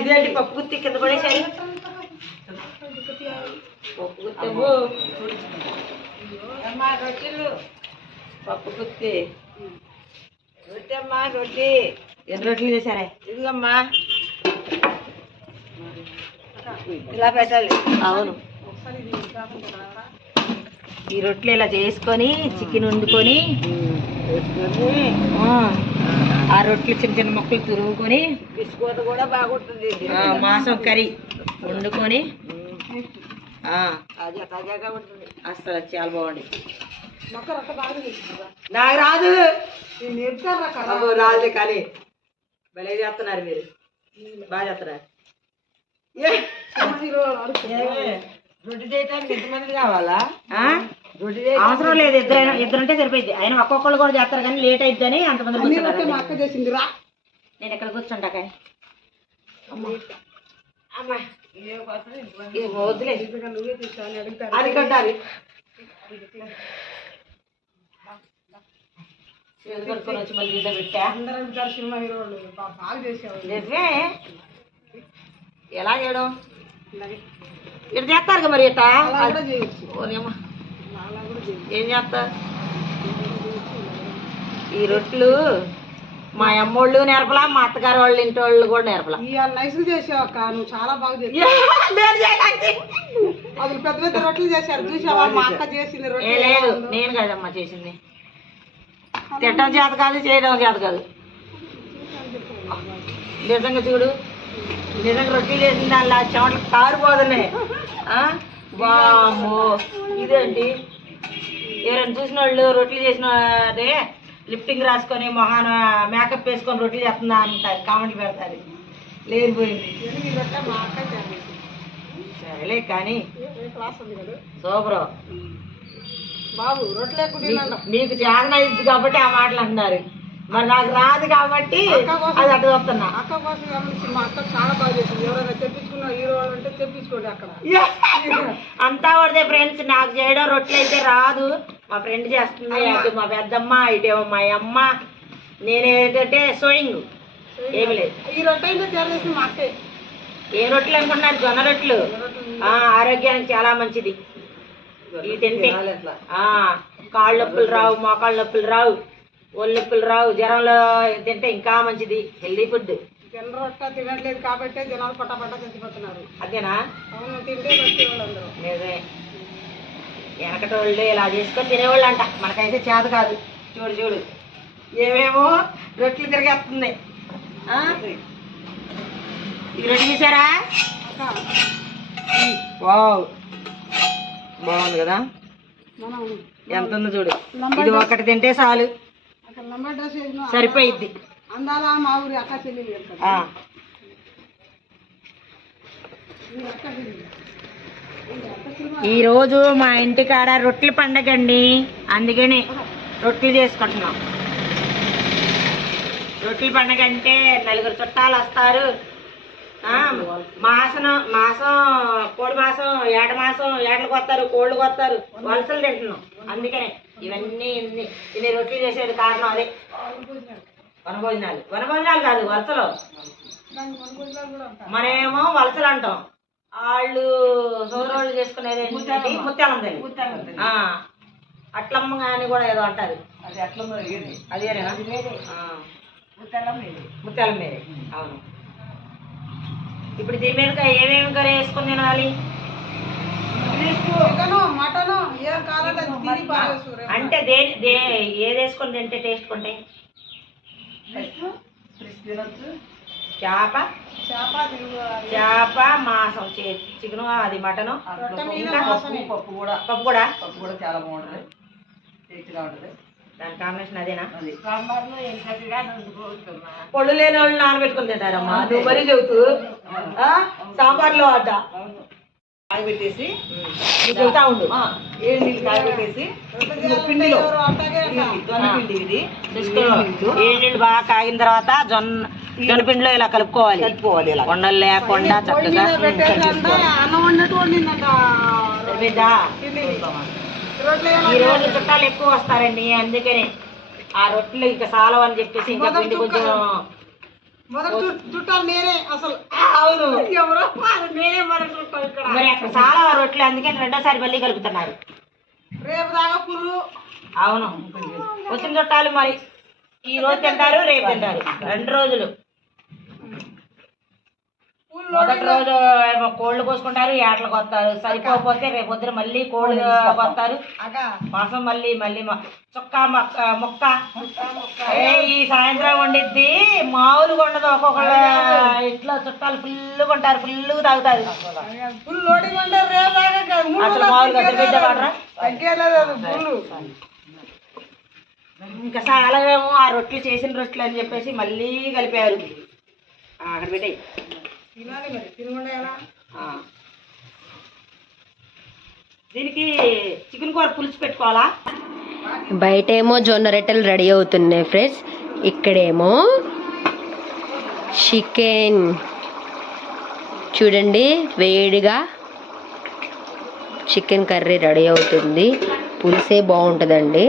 ఇదేంటి పప్పు గుత్తి కింద పడేసారు పప్పు గుత్తి ఏమో. అమ్మా రొట్టెలు. పప్పు గుత్తి. రొట్టె అమ్మా రొట్టి. ఎన్ని రొట్టెలు చేశారే? ఇదిగమ్మా. ఇలా పెట్టాలి. అవును. ఈ రొట్టెలు ఇలా చేసుకొని చికెన్ వండుకొని. ఆ, రొట్టెలు చిన్న చిన్న ముక్కలు తురుగుకొని కూడా బాగుంటుంది. మాసం కర్రీ వండుకొని అసలు చాలా బాగుంది. నాకు రాదు. రాదులే కానీ భలే చేస్తున్నారు మీరు. బాగా చేస్తున్నారు? రొట్టె చేయడానికి ఎంతమంది కావాలా? అవసరం లేదు ఇద్దరు ఇద్దరుంటే సరిపోయింది ఆయన ఒక్కొక్కళ్ళు కూడా చేస్తారు కానీ లేట్ అయిద్ది అని అంతమంది కూర్చున్నారు. నేను ఎక్కడ కూర్చుంటా కానీ అమ్మా. ఇది వద్దులే. అది కట్టాలి చేతులు కడుక్కొని వచ్చి మళ్ళీ ఇంట్లో పెట్టా. నిజమే ఎలా చేయడం? ఇటు చేస్తారు మరి ఇట్ట ఓనేమో ఏం చేస్తా? ఈ రొట్టెలు మా అమ్మోళ్ళు నేర్పలా మా అత్తగారు వాళ్ళ ఇంటి వాళ్ళు కూడా నేర్పలా. నైస్ చేసావు నువ్వు చాలా బాగా చేసావు. పెద్ద పెద్ద రొట్టెలు చేశారు చూసావా? మా అక్క చేసింది లేదు నేను కదమ్మా చేసింది. తిట్టడం చేత కాదు చేయడం చేత కాదు. నిజంగా చూడు నిజంగా రొట్టెలు చేసిన దానిలో చెమటలు కారిపోతున్నాయి. ఆ? ఇదేంటి? ఎవరైనా చూసిన వాళ్ళు రొట్టెలు చేసిన అదే లిఫ్టింగ్ రాసుకొని మొహాన మేకప్ వేసుకొని రొట్టెలు చేస్తుందా అంటారు కామెంట్లు పెడతారు. లేనిపోయింది సరేలే కానీ సూపర్. బాబు మీకు చేతన అయింది కాబట్టి ఆ మాటలు అంటున్నారు. మరి నాకు రాదు కాబట్టి అది అటు వస్తున్నా అక్క కోసం మా అక్క చాలా బాగా చేసింది. ఎవరైనా తెప్పించుకున్న అంతా పడితే ఫ్రెండ్స్ నాకు చేయడం రొట్టెలు అయితే రాదు. మా ఫ్రెండ్ చేస్తుంది అటు మా పెద్దమ్మ ఇటేమో మా అమ్మ. నేనేంటంటే సోయింగ్ ఏమి లేదు. ఈ రొట్టె ఏ రొట్టెలు అనుకున్నారు జొన్న రొట్టెలు. ఆ, ఆరోగ్యానికి చాలా మంచిది. ఇవి తింటే కాళ్ళ నొప్పులు రావు మోకాళ్ళ నొప్పులు రావు ఒళ్ళు నొప్పులు రావు జ్వరంలో తింటే ఇంకా మంచిది. హెల్దీ ఫుడ్ జన రొట్టె తినట్లేదు కాబట్టి జనాలు పట్ట పట్ట చచ్చిపోతున్నారు అదేనా? అవును తింటే వచ్చే వాళ్ళందరూ. నిజమే వెనకటి వాళ్ళు ఇలా చేసుకొని తినేవాళ్ళు అంట మనకైతే చేత కాదు. చూడు చూడు. ఏమేమో రొట్టెలు తిరిగేస్తుంది? ఇది రొట్టె చూసారా వావ్. బాగుంది కదా? ఎంత ఉందో చూడు. ఇది ఒకటి తింటే చాలు. సరిపోయిద్ది. అందాల మా ఊరి అక్క చెల్లెలు వెళ్తారు ఆ. ఈ అక్క చెల్లెలు ఈ రోజు మా ఇంటికాడ రొట్టెల పండగ అండి. అందుకని రొట్టెలు చేసుకుంటున్నాం. రొట్టెల పండగ అంటే నలుగురు చుట్టాలు వస్తారు. మాసం మాసం కోడి మాసం ఏట మాసం ఏటలకు వస్తారు కోళ్ళు వస్తారు. వలసలు తింటున్నాం. అందుకనే ఇవన్నీ ఇన్ని ఇన్ని రొట్టెలు చేసేది కారణం అదే. వనభోజనాలు. వనభోజనాలు కాదు వలసలు. మనమేమో వలసలు అంటాం. వాళ్ళు సోదరోళ్ళు చేసుకునేది ముత్యాలం తల్లి. ఆ, అట్లమ్మ అని కూడా ఏదో అంటారు. అది అట్లమ్మ అదేనా ముత్యాలం మీరే అవును. ఇప్పుడు దీని మీద ఏమేమి కర్రీ వేసుకొని తినాలి. అంటే దే దే ఏది వేసుకొని తింటే టేస్ట్ చేప. చేప మాంసం చికెన్ అది మటను. పప్పు. కూడా. పప్పు కూడా? పప్పు కూడా చాలా బాగుంటుంది. టేస్ట్గా ఉంటుంది. దాని కాంబినేషన్ అదేనా? అది. పళ్ళు లేని వాళ్ళు నానబెట్టుకుని తింటారమ్మా. నువ్వు మరీ చెబుతూ ఆ? సాంబార్లో అడ్డ కాయబెట్టేసి నువ్వు చెబుతా ఉండు. ఆ, ఏడు నీళ్ళు చేయాలంటే పిండిలో. జొన్న పిండి ఇది. ఏడు బాగా కాగిన తర్వాత జొన్న జొన్న పిండిలో ఇలా కలుపుకోవాలి. కలుపుకోవాలి ఇలా. కొండలు లేకుండా చక్కగా ఈ రోజు చుట్టాలు ఎక్కువ వస్తారండి అందుకనే. ఆ రొట్టెలు ఇంకా సాలవని చెప్పేసి ఇంకా పిండి కొంచెం మొదటి చుట్టాలు నేనే అసలు. అవును. ఎవరో వాళ్ళు నేనే మొదటి చుట్టాలు ఇక్కడ. మరి అక్కడ చాలా రొట్టెలు అందుకని రెండోసారి మళ్ళీ కలుపుతున్నారు. రేపు దాకా పుల్లు అవును. వచ్చిన చుట్టాలు మరి ఈ రోజు తింటారు రేపు తింటారు. రెండు రోజులు. మొదటి రోజు ఏమో కోళ్ళు కోసుకుంటారు ఏటలకు వస్తారు సరిపోకపోతే రేపు పొద్దున మళ్ళీ కోళ్ళు వస్తారు మాసం మళ్ళీ మళ్ళీ చుక్క మొక్క మొక్క. ఈ సాయంత్రం వండిద్ది. మామూలుగా ఉండదు ఒక్కొక్కళ్ళ ఇంట్లో చుట్టాలు ఫుల్ కొంటారు ఫుల్ తాగుతారు అసలు మామూలుగా ఇంకా చాలా ఏమో ఆ రొట్టెలు చేసిన రొట్టెలు అని చెప్పేసి మళ్ళీ కలిపారు అక్కడ పెట్టాయి. తినాలి మరి. తినకుండా ఎలా? దీనికి చికెన్ కూర పులుసు పెట్టుకోవాలా? బయట ఏమో జొన్న రొట్టెలు రెడీ అవుతున్నాయి ఫ్రెండ్స్. ఇక్కడేమో చికెన్. చూడండి వేడిగా చికెన్ కర్రీ రెడీ అవుతుంది. పులుసే బాగుంటుందండి.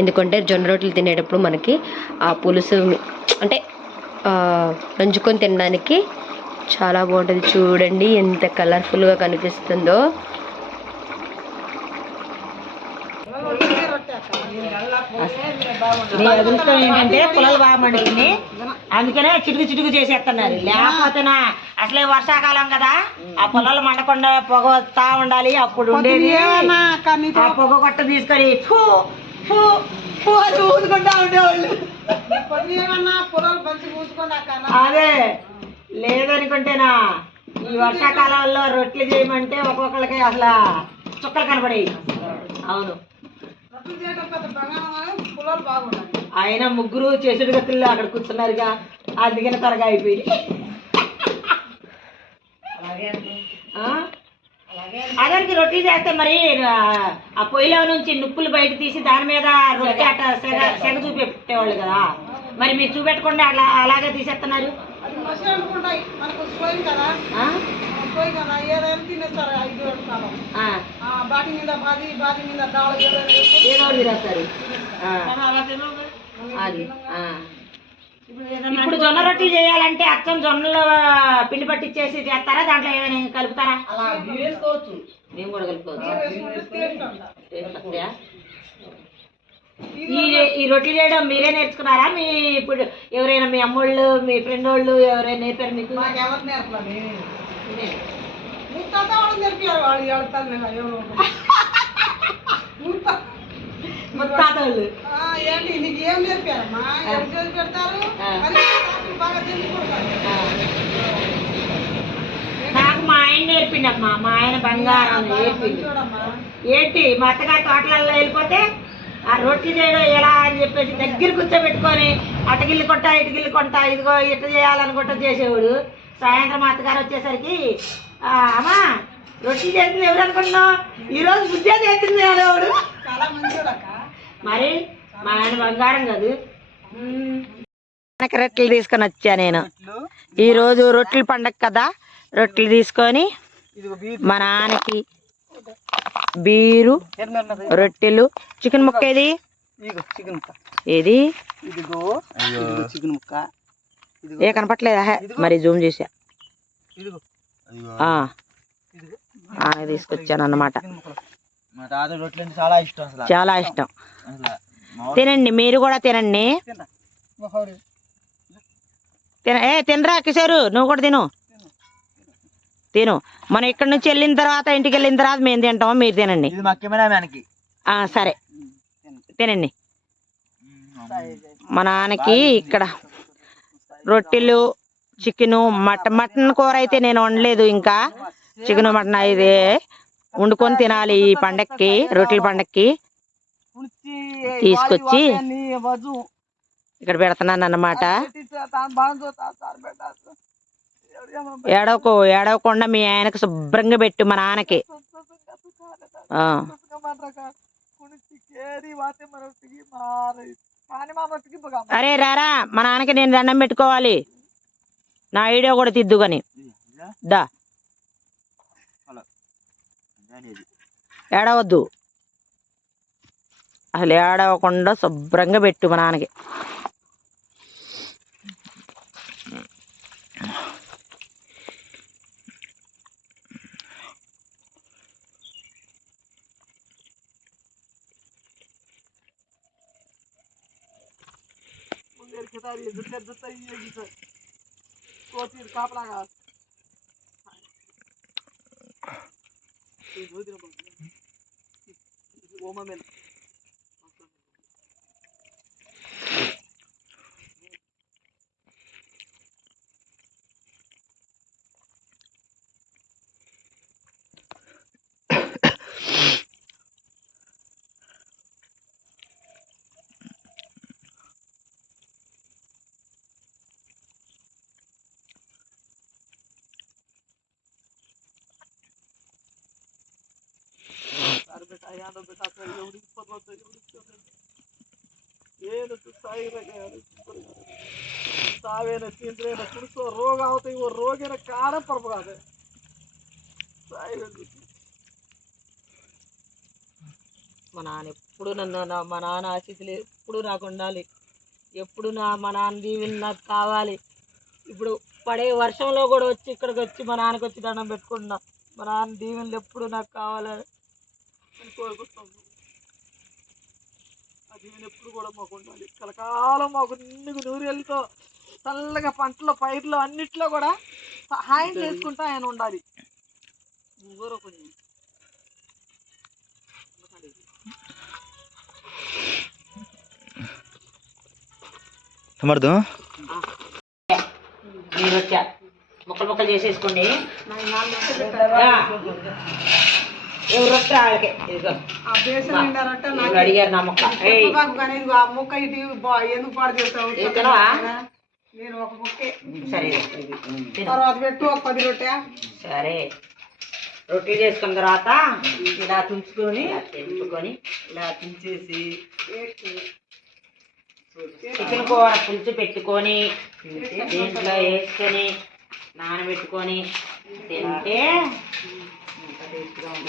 ఎందుకంటే జొన్న రొట్టెలు తినేటప్పుడు మనకి ఆ పులుసు అంటే నంచుకొని తినడానికి చాలా బాగుంటుంది. చూడండి ఎంత కలర్ఫుల్గా కనిపిస్తుందో. నీ అదృష్టం ఏంటంటే పుల్లలు బాగా మండుతుంది. అందుకనే చిటుకు చిటుకు చేసేస్తున్నారు. లేకపోతేనా అసలే వర్షాకాలం కదా. ఆ పొలాలు మండకుండా పొగ వస్తా ఉండాలి. అప్పుడు ఉండేది ఆ పొగ కొట్ట తీసుకొని ఫూ ఫూ ఫూ అని ఊదుకుంటా ఉండేవాళ్ళు. కొన్ని ఏమన్నా పొలాలు పంచి పూసుకోండి అక్క అదే. లేదనుకుంటేనా? ఈ వర్షాకాలంలో రొట్టెలు చేయమంటే ఒక్కొక్కరికి అసలు చుక్కలు కనబడేవి. అవును. ఆయన ముగ్గురు చేసేడు గతుల్లో అక్కడ కూర్చున్నారుగా. అందుకని త్వరగా అయిపోయి అదరికి రొట్టెలు చేస్తే మరి ఆ, పొయ్యిలో నుంచి నుప్పులు బయట తీసి దాని మీద రొట్టె అట్ట సెగ సెగ చూపెట్టేవాళ్ళు కదా. మరి మీరు చూపెట్టకుండా అట్లా అలాగే తీసేస్తున్నారు? మనకు పోయింది కదా? ఆ? పోయి కదా? ఏదైనా తినేస్తారు ఐదు బాటి మీద మీద ఏదైనా ఏదో తినేస్తారు. అది. ఇప్పుడు జొన్న రొట్టెలు చేయాలంటే అచ్చం జొన్నలు పిండి పట్టించేసి చేస్తారా? దాంట్లో ఏమైనా కలుపుతారా? అలా వేసుకోవచ్చు. మేము కూడా కలుపుకోవచ్చు వేసుకుంటే టేస్ట్ ఉంటుంది. టేస్ట్ వస్తాయా? ఈ ఈ రొట్టెలు చేయడం మీరే నేర్చుకున్నారా? మీ ఇప్పుడు ఎవరైనా మీ అమ్మోళ్ళు మీ ఫ్రెండ్ వాళ్ళు ఎవరైనా నేర్పారు మీకు? నాకు ఎవరు నేర్పలేదు ముత్తాత వాళ్ళు నేర్పారు వాళ్ళు ఏంటి నీకు ఏం నేర్పారమ్మా ఏం చేసి పెడతారు బాగా తెలుసుకుంటారు. నాకు మా ఆయన నేర్పిండమ్మా మా ఆయన బంగారం ఏంటి మా అత్తగారి తోటలలో వెళ్ళిపోతే ఆ రొట్టెలు చేయడం ఎలా అని చెప్పేసి దగ్గర కూర్చోబెట్టుకొని అటగిల్లి కొంట ఇటుగిల్లి కొంట ఇదిగో ఇట్లా చేయాలనుకుంటా చేసేవాడు. సాయంత్రం అత్తగారు వచ్చేసరికి "ఆ, అమ్మా రొట్టెలు చేసింది ఎవరు అనుకున్నావు ఈరోజు బుద్ధి చేసింది మంచోడక్క మరి మా ఆయన బంగారం కాదు. రొట్టెలు తీసుకొని వచ్చా నేను. ఈరోజు రొట్టెల పండగ కదా రొట్టెలు తీసుకొని మా నాన్నకి బీరు రొట్టెలు. చికెన్ ముక్క ఏది? ఇదిగో చికెన్ ముక్క. ఏది? ఇదిగో చికెన్ ముక్క. ఇదిగో. ఏ కనపట్లేదా? హే, మరి జూమ్ చేసా. తీసుకొచ్చాను అన్నమాట. చాలా ఇష్టం అసలు. చాలా ఇష్టం. అసలు మా తినండి మీరు కూడా తినండి. తిన ఏ తినరా కిషోరు? నువ్వు కూడా తిను. తిను. మనం ఇక్కడి నుంచి వెళ్ళిన తర్వాత ఇంటికి వెళ్ళిన తర్వాత మేము తింటాము? మీరు తినండి. సరే. తినండి. మా నాన్నకి ఇక్కడ రొట్టెలు చికెను మటన్ మటన్ కూర అయితే నేను వండలేదు ఇంకా. చికెన్ మటన్ అయితే వండుకొని తినాలి ఈ పండక్కి రొట్టెల పండక్కి. తీసుకొచ్చి ఇక్కడ పెడుతున్నాను అన్నమాట ఏడవకు ఏడవకుండా మీ ఆయనకు శుభ్రంగా పెట్టు మా నాన్నకి. అరే రారా మా నాన్నకి నేను దండం పెట్టుకోవాలి. నా వీడియో కూడా తిద్దు కానీ దా. ఏడవద్దు. అసలు ఏడవకుండా శుభ్రంగా పెట్టు మా నాన్నకి. खितारी जुत्ते जुत्ते ये जिसे कोची कापड़ा का वो मैं अरे बेटा यहाँ तो बेटा तो एवढी पत्र एवढी ಏನು ಸಾಯಿರಾಗ ಸಾವೇನ ತಿಂದ್ರೇನ ಕುಡಿಸೋ ರೋಗ ಆವತ್ತ ಇವ ರೋಗಿನ ಕಾಡ ಪರ್ಬಾದ ಸಾಯಿಬೇಕು మా నాన్న ఎప్పుడు నన్ను నా మా నాన్న ఆశీస్సులు ఎప్పుడు నాకు ఉండాలి ఎప్పుడు నా మా నాన్న దీవెన నాకు కావాలి ఇప్పుడు పడే వర్షంలో కూడా వచ్చి ఇక్కడికి వచ్చి మా నాన్నకి వచ్చి దండం పెట్టుకుంటున్నా మా నాన్న దీవెనలు ఎప్పుడు నాకు కావాలని అని కోరుకుంటున్నాం అది నేను ఎప్పుడు కూడా మాకు ఉండాలి. కలకాలం మాకు నిండుకు నూరేళ్ళతో చల్లగా పంటలో పైర్లు అన్నిట్లో కూడా సహాయం చేసుకుంటా ఆయన ఉండాలి. ఊరు కొంచెం. సమర్థం మీరు వచ్చా ముక్కలు ముక్కలు చేసేసుకోండి. రొట్టె వాళ్ళకే ఇదిగో. ఆ బేసన్ నిండా రొట్టె నాకు. అడిగారు నా ముక్క. ఏయ్. చెప్పబాకు కానీ ఇదిగో ఆ ముక్క ఇటు బా- ఎందుకు పాడు చేస్తావు ఏ తినవా? నేను ఒక ముక్కే. సరే తిను. తర్వాత పెట్టు ఒక పది రొట్టె సరే. రొట్టె చేసుకున్న తర్వాత ఇలా తుంచుకొని తెంపుకొని ఇలా తుంచేసి చికెన్ కూర పులుసు పెట్టుకొని దీంట్లో వేసుకొని నానబెట్టుకొని తింటే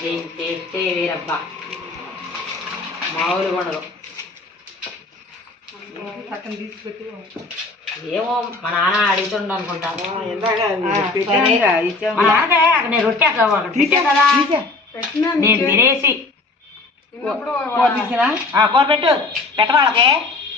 దీని టేస్టే వేరబ్బా ఉండదు పక్కన పెట్టు ఏమో మా నాన్న అడుగుతుండ అనుకుంటా. ఇందాక మా నాన్నకే అక్కడ నేను రొట్టె పెట్టా కదా. నేను తినేసి. కూర పెట్టు పెట్ట. వాళ్ళకి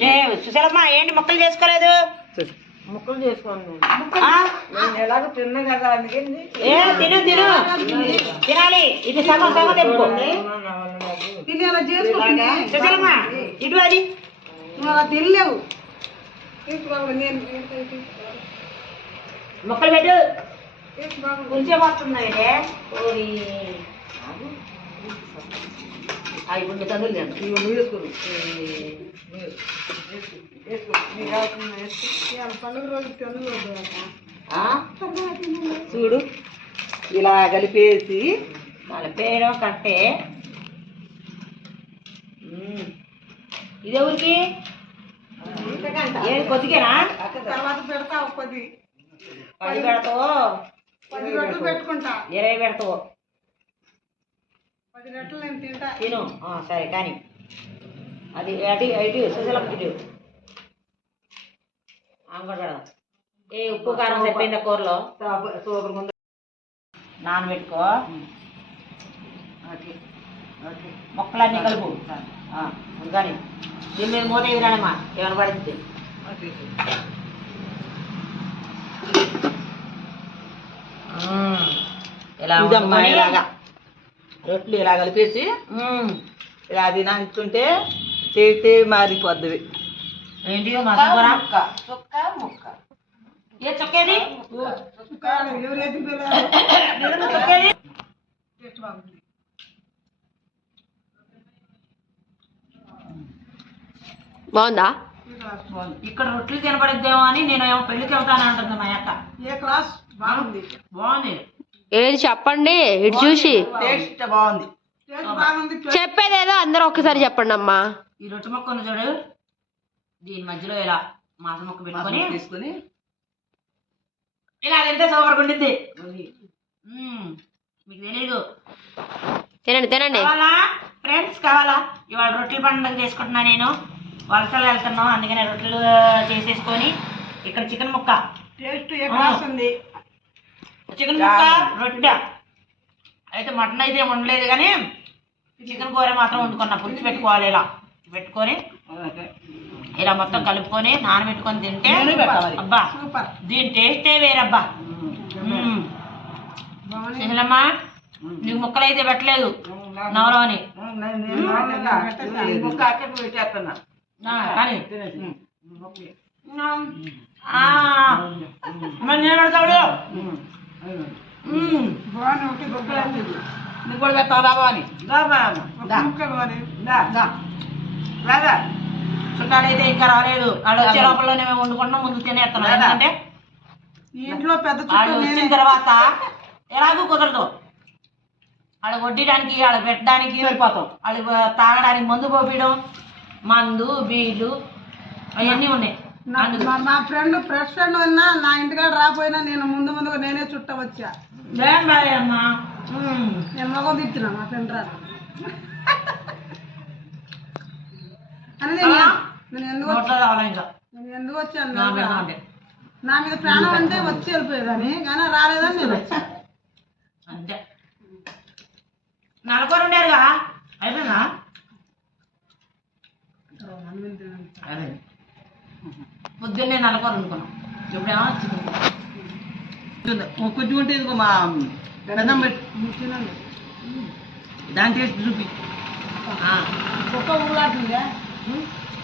నే సుశీలమ్మ ఏంటి ముక్కలు చేసుకోలేదు? ముక్కలు చేసుకోండి? నేను ఎలాగో తిన్నా కదా అందుకని ఏ తిను తిను. తినాలి. ఇది సగం సగం తెప్పుకో తిని అలా సుశీలమ్మ ఇటు అది. నువ్వు అలా తినలేవు. నేను ముక్కలు పెట్టు. వస్తున్నాయి ఓరి. అవి తండ్రులు తింటారు. నువ్వు వేసుకోరు చూడు ఇలా కలిపేసి కలిపేయడం కట్టే మ్మ్. ఇది ఎవరికి ఏది కొద్దిగేనా? తర్వాత పెడతా ఒక పది పది పెడతావు. పది రొట్టెలు పెట్టుకుంటా. ఇరవై పెడతావు. పది రొట్టెలు నేను తింటా. తిను. ఆ, సరే కానీ అది అటు ఇటు సుశలం ఇటు ఆమె పెడదాం ఏ ఉప్పు కారం సరిపోయిందా కూరలో? నానబెట్టుకో. మొక్కలన్నీ కలుపు. కానీ దీని మీద మూత ఎదురానమ్మా ఏమైనా పడుతుంది ఇలా ఇలాగా. రొట్టెలు ఇలా కలిపేసి. ఇలా అది నాచుకుంటే చేతి మారిపోద్ది. ఏంటి మసాలా చుక్క ముక్క. ఏ చుక్కేది? నిజంగా చుక్కేది? బాగుందా. ఇక్కడ రొట్టెలు తినబడిద్దేమో అని నేను ఏమో పెళ్ళికి వెళ్తాను అంటుంది మా అక్క ఏ క్లాస్ బాగుంది? బాగుంది. ఏది చెప్పండి ఇటు చూసి. టేస్ట్ బాగుంది. చెప్పేదేదో అందరూ ఒక్కసారి చెప్పండి అమ్మా. ఈ రొట్టె మొక్క ఉంది చూడు. దీని మధ్యలో ఇలా మాస మొక్క పెట్టుకొని తీసుకుని. ఇలా తింటే సూపర్ ఉండిద్ది మ్మ్. మీకు తెలీదు. తినండి తినండి. కావాలా? ఫ్రెండ్స్ కావాలా? ఇవాళ రొట్టెల పండుగ చేసుకుంటున్నా నేను. వలసలు వెళ్తున్నాం అందుకనే రొట్టెలు చేసేసుకొని ఇక్కడ చికెన్ ముక్క. టేస్ట్ ఏ క్లాస్ ఉంది చికెన్ ముక్క రొట్టె. అయితే మటన్ అయితే వండలేదు కానీ చికెన్ కూర మాత్రం వండుకున్నా పులుసు పెట్టుకోవాలి ఇలా. పెట్టుకొని ఇలా మొత్తం కలుపుకొని నానబెట్టుకొని తింటే. అబ్బా సూపర్. దీని టేస్టే వేరబ్బా. మ్మ్. సుశీలమ్మ నీకు ముక్కలు అయితే పెట్టలేదు ఆ, కానీ. నేను పెడతాడు నీకు కూడా పెడతావు రాబా అని. రాదా చుట్టాలైతే ఇంకా రాలేదు. వాళ్ళు వచ్చే లోపలనే మేము వండుకుంటున్నాం ముందు తినేస్తున్నాం? ఎందుకంటే ఇంట్లో పెద్ద వాళ్ళు చుట్టూ వచ్చిన తర్వాత ఎలాగూ కుదరదు. వాళ్ళు వడ్డీడానికి వాళ్ళు పెట్టడానికి సరిపోతాం వాళ్ళు తాగడానికి మందు పోపీయడం మందు బీలు అవన్నీ ఉన్నాయి. మా- ఫ్రెండ్ ఫ్రెష్ ఫ్రెండ్ ఉన్నా నా ఇంటికాడ రాపోయినా నేను ముందు ముందుగా నేనే చుట్ట వచ్చా. ఏం బాయమ్మా నేను మగం తిట్టినా మా ఫ్రెండ్ రా. అని నేను ఎందుకు నేను ఎందుకు వచ్చాను నా? మీద ప్రాణం అంటే వచ్చి వెళ్ళిపోయేదని కానీ రాలేదని నేను అంతే. నలుగురు ఉండేరుగా? అయిపోయిందా? అదే పొద్దున్నే నలుగురు అనుకున్నాం ఇప్పుడేమో చికెన్ కొంచెం ఉంటే ఇదిగో మా పెద్దం పెట్టి తినండి. దాని టేస్ట్ చూపి ఆ. కుక్క ఊలాడుతుందా ఉమ్.